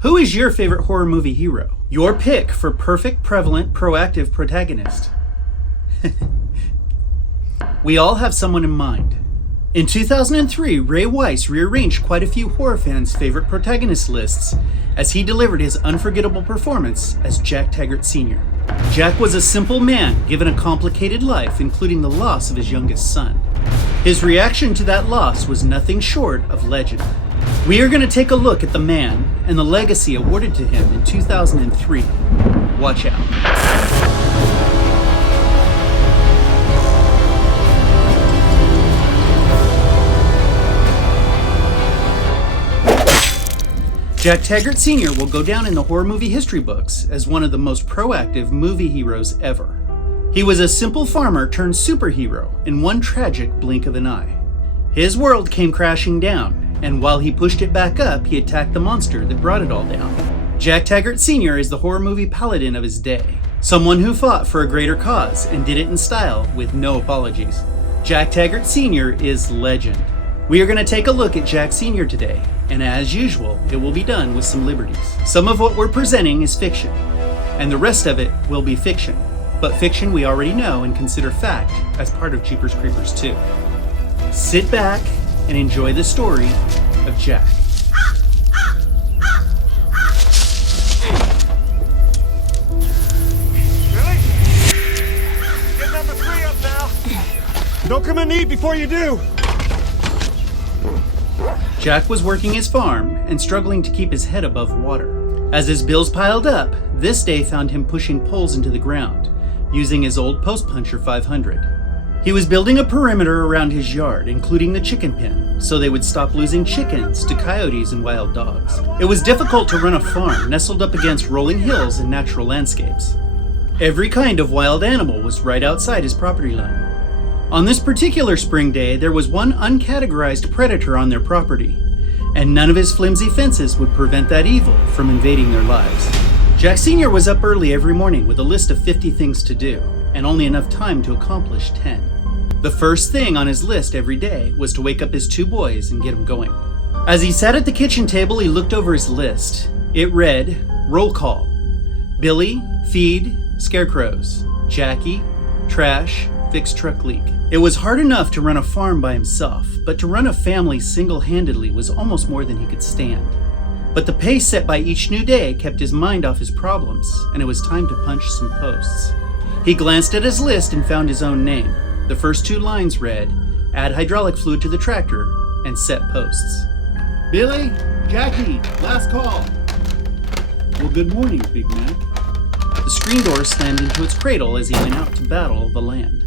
Who is your favorite horror movie hero? Your pick for perfect, prevalent, proactive protagonist. We all have someone in mind. In 2003, Ray Weiss rearranged quite a few horror fans' favorite protagonist lists as he delivered his unforgettable performance as Jack Taggart Sr. Jack was a simple man given a complicated life, including the loss of his youngest son. His reaction to that loss was nothing short of legend. We are going to take a look at the man and the legacy awarded to him in 2003. Watch out. Jack Taggart Sr. will go down in the horror movie history books as one of the most proactive movie heroes ever. He was a simple farmer turned superhero in one tragic blink of an eye. His world came crashing down, and while he pushed it back up, he attacked the monster that brought it all down. Jack Taggart Sr. is the horror movie paladin of his day, someone who fought for a greater cause and did it in style with no apologies. Jack Taggart Sr. is legend. We are going to take a look at Jack Sr. today, and as usual, it will be done with some liberties. Some of what we're presenting is fiction, and the rest of it will be fiction, but fiction we already know and consider fact as part of Jeepers Creepers 2. Sit back and enjoy the story of Jack. Really? Get number 3 up now. Don't come in and eat before you do. Jack was working his farm and struggling to keep his head above water. As his bills piled up, this day found him pushing poles into the ground, using his old post puncher 500. He was building a perimeter around his yard, including the chicken pen, so they would stop losing chickens to coyotes and wild dogs. It was difficult to run a farm nestled up against rolling hills and natural landscapes. Every kind of wild animal was right outside his property line. On this particular spring day, there was one uncategorized predator on their property, and none of his flimsy fences would prevent that evil from invading their lives. Jack Sr. was up early every morning with a list of 50 things to do, and only enough time to accomplish 10. The first thing on his list every day was to wake up his 2 boys and get them going. As he sat at the kitchen table, he looked over his list. It read, roll call: Billy, feed, scarecrows; Jackie, trash, fix truck leak. It was hard enough to run a farm by himself, but to run a family single-handedly was almost more than he could stand. But the pace set by each new day kept his mind off his problems, and it was time to punch some posts. He glanced at his list and found his own name. The first 2 lines read, add hydraulic fluid to the tractor and set posts. Billy, Jackie, last call. Well, good morning, Big Mac. The screen door slammed into its cradle as he went out to battle the land.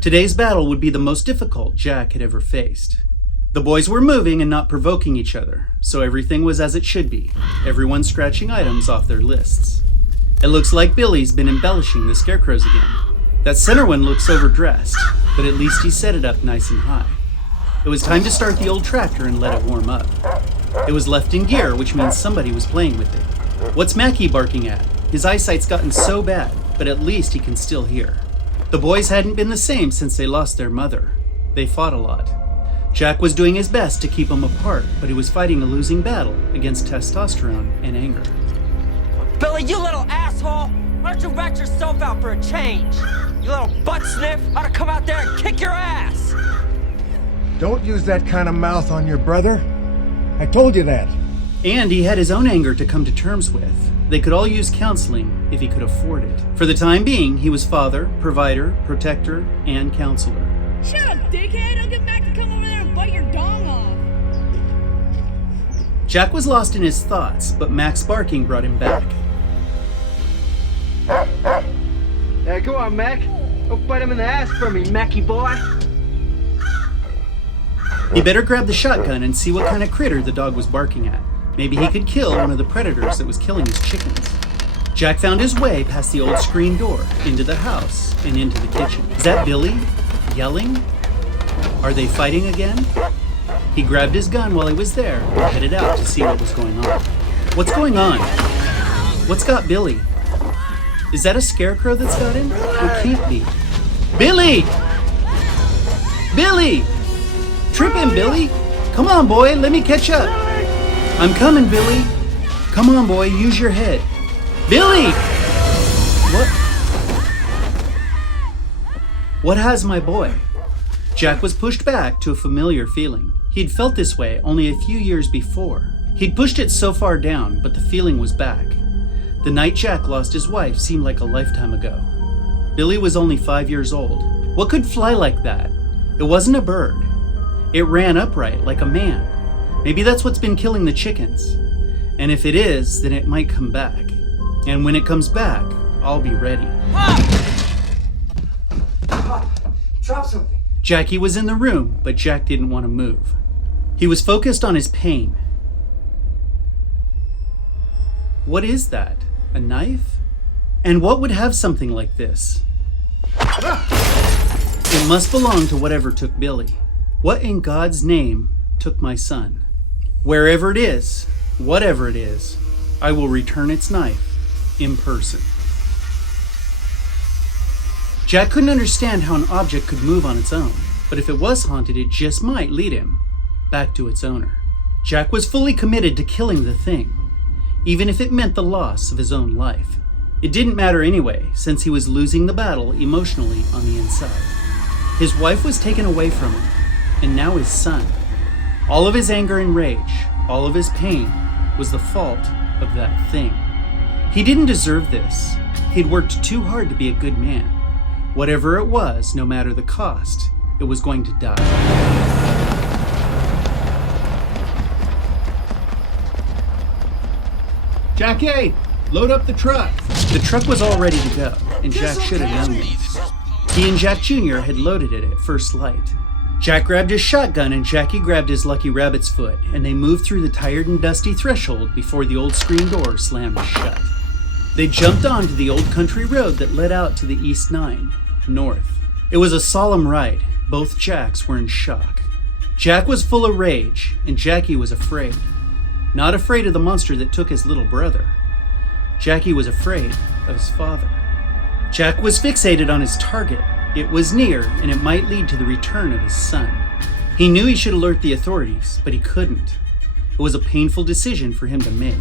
Today's battle would be the most difficult Jack had ever faced. The boys were moving and not provoking each other, so everything was as it should be, everyone scratching items off their lists. It looks like Billy's been embellishing the scarecrows again. That center one looks overdressed, but at least he set it up nice and high. It was time to start the old tractor and let it warm up. It was left in gear, which means somebody was playing with it. What's Mackie barking at? His eyesight's gotten so bad, but at least he can still hear. The boys hadn't been the same since they lost their mother. They fought a lot. Jack was doing his best to keep them apart, but he was fighting a losing battle against testosterone and anger. Billy, you little asshole! Why don't you rat yourself out for a change? You little butt sniff! I ought to come out there and kick your ass! Don't use that kind of mouth on your brother. I told you that. And he had his own anger to come to terms with. They could all use counseling if he could afford it. For the time being, he was father, provider, protector, and counselor. Shut up, dickhead! I'll get Mac to come over there and bite your dong off! Jack was lost in his thoughts, but Mac's barking brought him back. Yeah, go on, Mac. Go bite him in the ass for me, Mackie boy. He better grab the shotgun and see what kind of critter the dog was barking at. Maybe he could kill one of the predators that was killing his chickens. Jack found his way past the old screen door, into the house, and into the kitchen. Is that Billy? Yelling? Are they fighting again? He grabbed his gun while he was there and headed out to see what was going on. What's going on? What's got Billy? Is that a scarecrow that's got him? It can't be. Billy! Billy! Trip him, Billy! Come on, boy, let me catch up. I'm coming, Billy. Come on, boy, use your head. Billy! What? What has my boy? Jack was pushed back to a familiar feeling. He'd felt this way only a few years before. He'd pushed it so far down, but the feeling was back. The night Jack lost his wife seemed like a lifetime ago. Billy was only 5 years old. What could fly like that? It wasn't a bird. It ran upright like a man. Maybe that's what's been killing the chickens. And if it is, then it might come back. And when it comes back, I'll be ready. Drop something. Jackie was in the room, but Jack didn't want to move. He was focused on his pain. What is that? A knife? And what would have something like this? It must belong to whatever took Billy. What in God's name took my son? Wherever it is, whatever it is, I will return its knife in person. Jack couldn't understand how an object could move on its own, but if it was haunted, it just might lead him back to its owner. Jack was fully committed to killing the thing, even if it meant the loss of his own life. It didn't matter anyway, since he was losing the battle emotionally on the inside. His wife was taken away from him, and now his son. All of his anger and rage, all of his pain, was the fault of that thing. He didn't deserve this. He'd worked too hard to be a good man. Whatever it was, no matter the cost, it was going to die. Jackie, load up the truck. The truck was all ready to go, and Jack should have known this. He and Jack Jr. had loaded it at first light. Jack grabbed his shotgun and Jackie grabbed his lucky rabbit's foot, and they moved through the tired and dusty threshold before the old screen door slammed shut. They jumped onto the old country road that led out to the East 9, north. It was a solemn ride. Both Jacks were in shock. Jack was full of rage, and Jackie was afraid. Not afraid of the monster that took his little brother. Jackie was afraid of his father. Jack was fixated on his target. It was near, and it might lead to the return of his son. He knew he should alert the authorities, but he couldn't. It was a painful decision for him to make.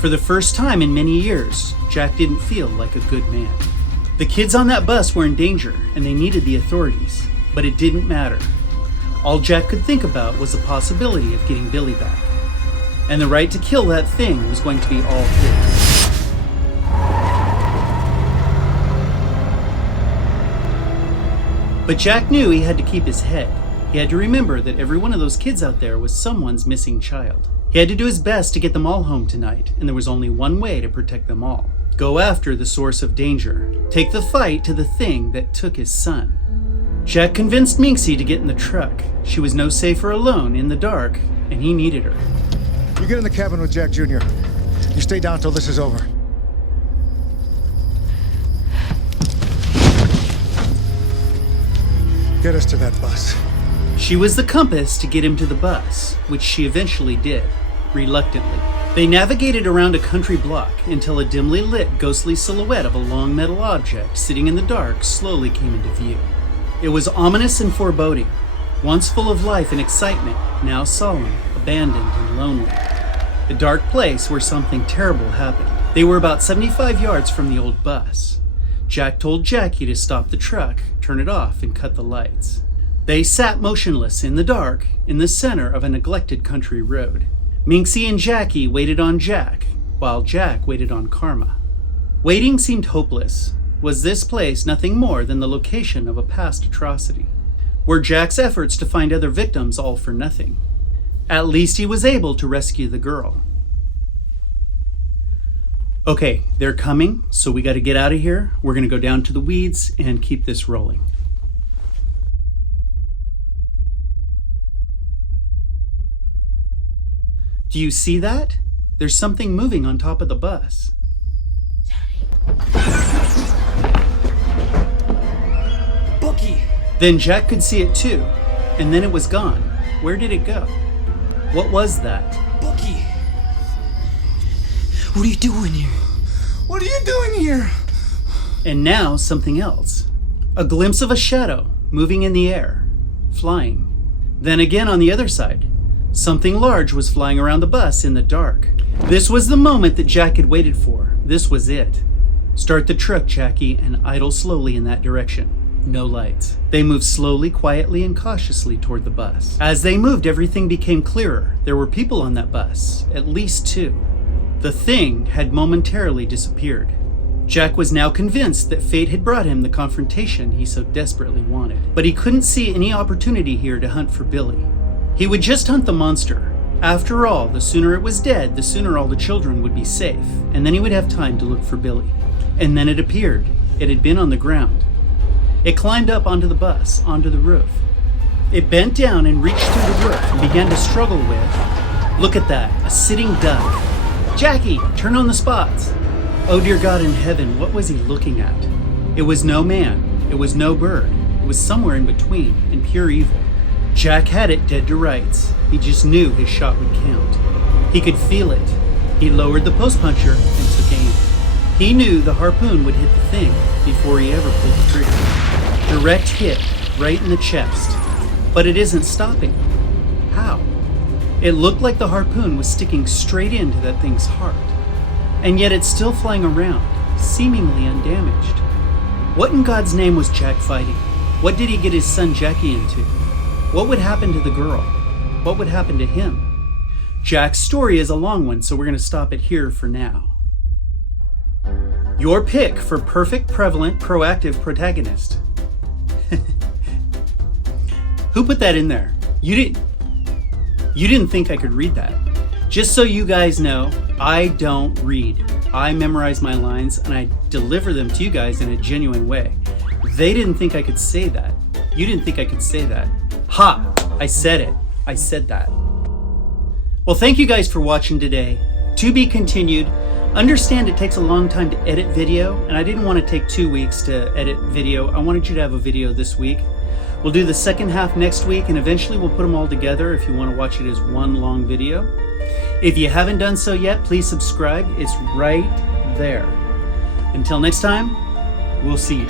For the first time in many years, Jack didn't feel like a good man. The kids on that bus were in danger, and they needed the authorities, but it didn't matter. All Jack could think about was the possibility of getting Billy back. And the right to kill that thing was going to be all his. But Jack knew he had to keep his head. He had to remember that every one of those kids out there was someone's missing child. He had to do his best to get them all home tonight, and there was only one way to protect them all. Go after the source of danger. Take the fight to the thing that took his son. Jack convinced Minxie to get in the truck. She was no safer alone in the dark, and he needed her. You get in the cabin with Jack Jr. You stay down till this is over. Get us to that bus. She was the compass to get him to the bus, which she eventually did, reluctantly. They navigated around a country block until a dimly lit, ghostly silhouette of a long metal object sitting in the dark slowly came into view. It was ominous and foreboding, once full of life and excitement, now solemn, abandoned, and lonely. A dark place where something terrible happened. They were about 75 yards from the old bus. Jack told Jackie to stop the truck, turn it off, and cut the lights. They sat motionless in the dark in the center of a neglected country road. Minxie and Jackie waited on Jack, while Jack waited on Karma. Waiting seemed hopeless. Was this place nothing more than the location of a past atrocity? Were Jack's efforts to find other victims all for nothing? At least he was able to rescue the girl. Okay, they're coming, so we gotta get out of here. We're gonna go down to the weeds and keep this rolling. Do you see that? There's something moving on top of the bus. Bookie! Then Jack could see it too, and then it was gone. Where did it go? What was that? Bookie! What are you doing here? What are you doing here? And now something else. A glimpse of a shadow moving in the air, flying. Then again on the other side, Something large was flying around the bus in the dark. This was the moment that Jack had waited for. This was it. Start the truck, Jackie, and idle slowly in that direction. No lights. They moved slowly, quietly, and cautiously toward the bus. As they moved, everything became clearer. There were people on that bus, at least 2. The thing had momentarily disappeared. Jack was now convinced that fate had brought him the confrontation he so desperately wanted. But he couldn't see any opportunity here to hunt for Billy. He would just hunt the monster. After all, the sooner it was dead, the sooner all the children would be safe, and then he would have time to look for Billy. And then it appeared. It had been on the ground. It climbed up onto the bus, onto the roof. It bent down and reached through the roof and began to struggle with, look at that, a sitting duck. Jackie, turn on the spots. Oh dear God in heaven, what was he looking at? It was no man. It was no bird. It was somewhere in between, in pure evil. Jack had it dead to rights. He just knew his shot would count. He could feel it. He lowered the post puncher and took aim. He knew the harpoon would hit the thing before he ever pulled the trigger. Direct hit, right in the chest. But it isn't stopping. How? It looked like the harpoon was sticking straight into that thing's heart. And yet it's still flying around, seemingly undamaged. What in God's name was Jack fighting? What did he get his son Jackie into? What would happen to the girl? What would happen to him? Jack's story is a long one, so we're going to stop it here for now. Your pick for perfect, prevalent, proactive protagonist. Who put that in there? You didn't think I could read that. Just so you guys know, I don't read. I memorize my lines and I deliver them to you guys in a genuine way. They didn't think I could say that. You didn't think I could say that. Ha! I said it. I said that. Well, thank you guys for watching today. To be continued. Understand it takes a long time to edit video, and I didn't want to take 2 weeks to edit video. I wanted you to have a video this week. We'll do the second half next week, and eventually we'll put them all together if you want to watch it as one long video. If you haven't done so yet, please subscribe. It's right there. Until next time, we'll see you.